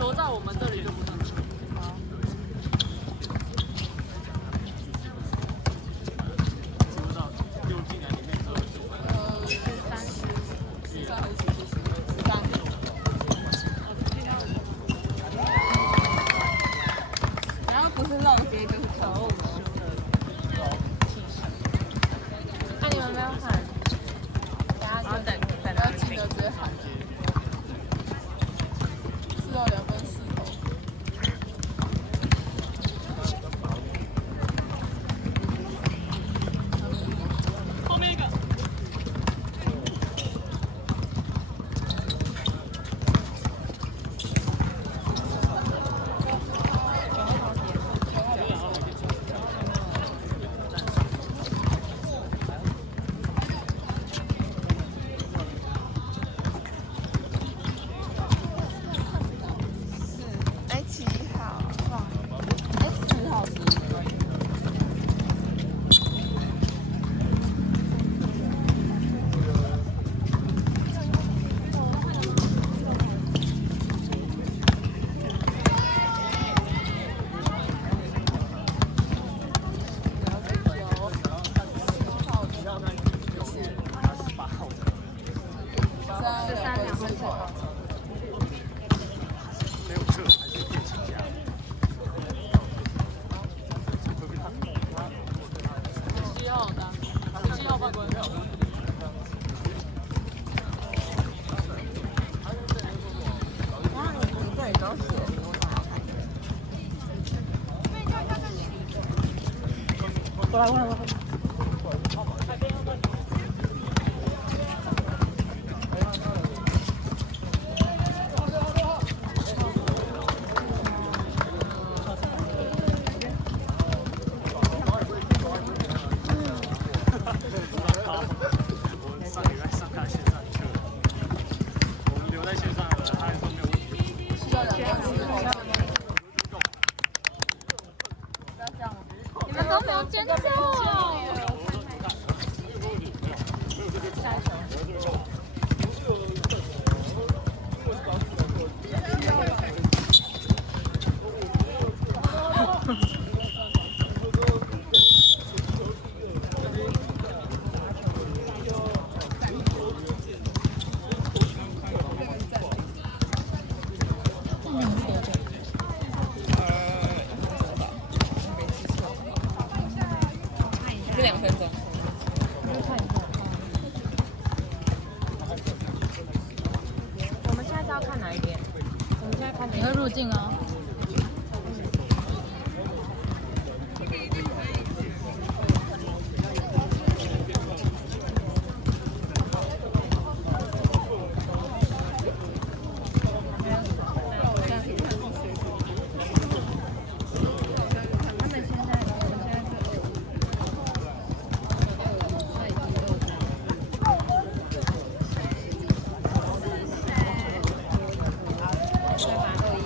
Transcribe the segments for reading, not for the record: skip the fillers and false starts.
球在我们这里就不能球。知不知道溜进来里面之后是30，还是13？然后不是漏接就是可恶。那你们没有喊？然后等要记得直接喊。4到2分4投。后面一个。7号，哇，4号是。过来，过来，过来。你们都没有尖叫。是2分钟。我们现在是要看哪一边？我们现在看哪一你会边？入境哦。221，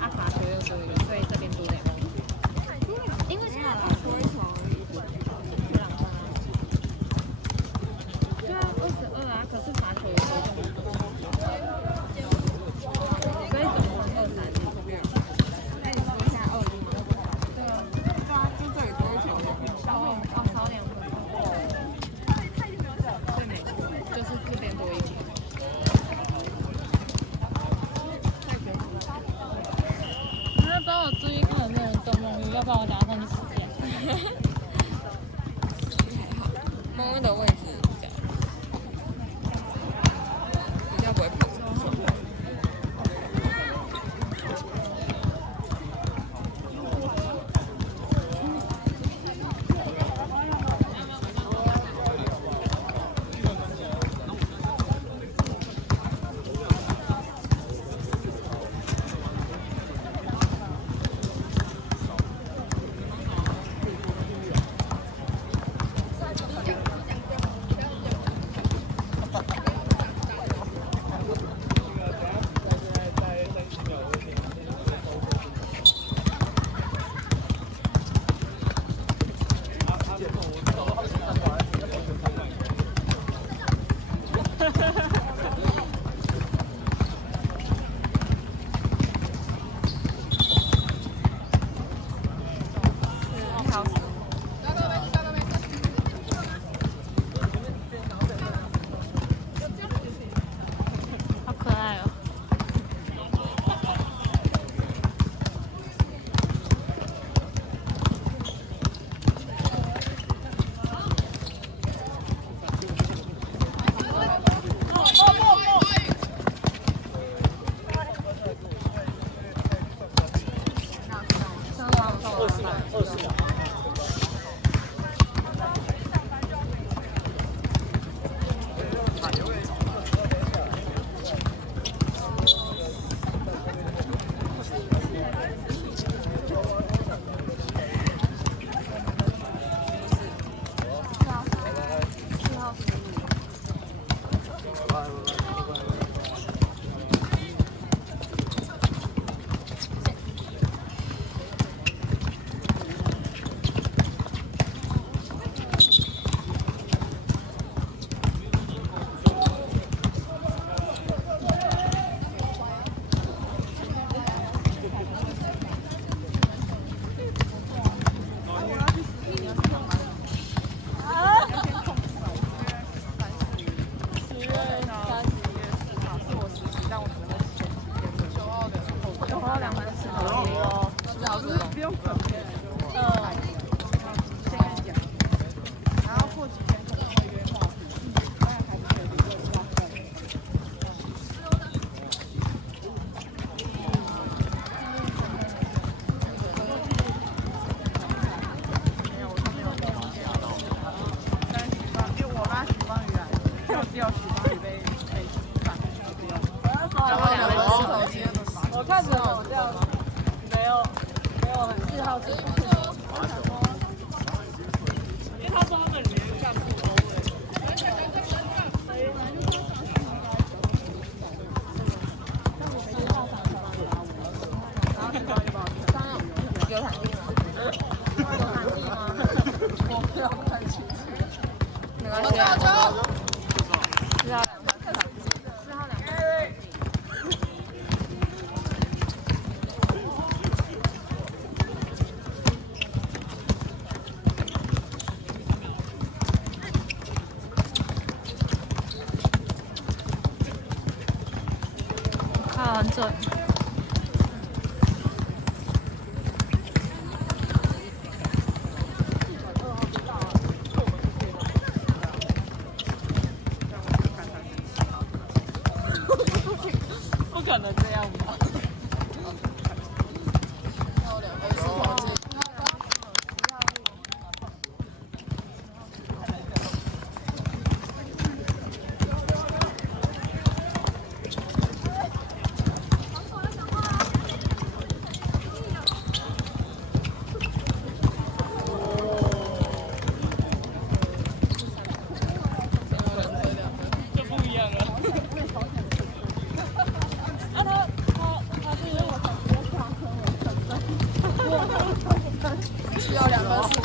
阿卡学院。我要2分4头。不用准备。先跟你讲，然后过几天可能会约画图，当然还不确定，就是画图。因为我拉许芳宇来，要许芳宇被反，不要。然后2分4头接。我看着我这样，没有很4号是。因为他说他们里面项目都会。有场地吗？有场地吗？我不要看清楚。没关系啊。4号2分4号2分。看很准。不可能这样吧？就不一样了。需要2分4头。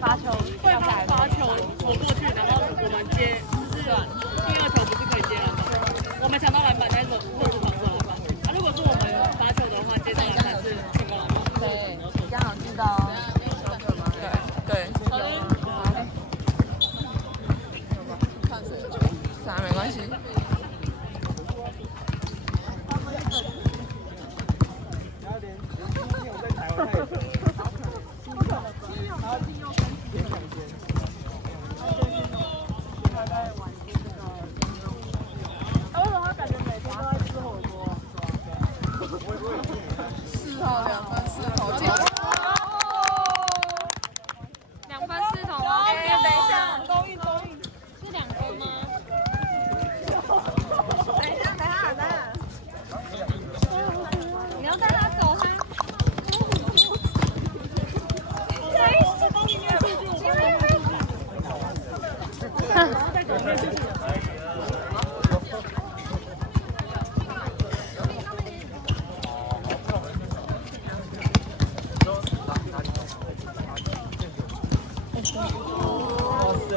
罚球会罚球投过去，然后我们接，就是第2球不是可以接篮板，我们抢到篮板，但是或者是防守篮板。啊，如果是我们罚球的话，接到篮板是进攻篮板。对，这样知道哦。对。算了，没关系。4号2分4头进。 2分4头吗？等一下，公益。是2分吗？等一下。你要带他走他。哇塞！